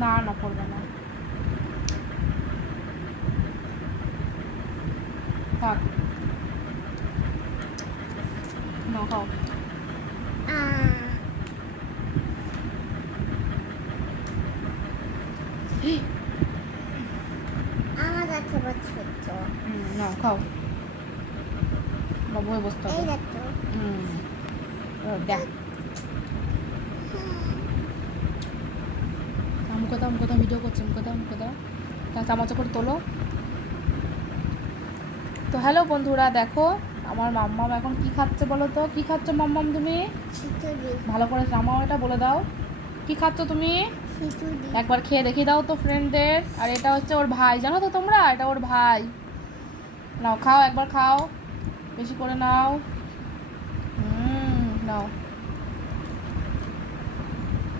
না না পড়বে না, থাক না খাও। আমার কাছে ছোট। না খাও, বাবু হয়ে বসতে হবে। দেখ মুখে দাও ভিডিও করছে, মুখে দাও তা চামচে করে তোলো। তো হ্যালো বন্ধুরা, দেখো আমার মাম্মাম এখন কি খাচ্ছে বলো তো? কি খাচ্ছ মাম্মাম তুমি? ভালো করে আমার এটা বলে দাও, কি খাচ্ছ তুমি? একবার খেয়ে দেখিয়ে দাও তো ফ্রেন্ডদের। আর এটা হচ্ছে ওর ভাই, জানো তো তোমরা, এটা ওর ভাই। নাও খাও, একবার খাও, বেশি করে নাও। নাও।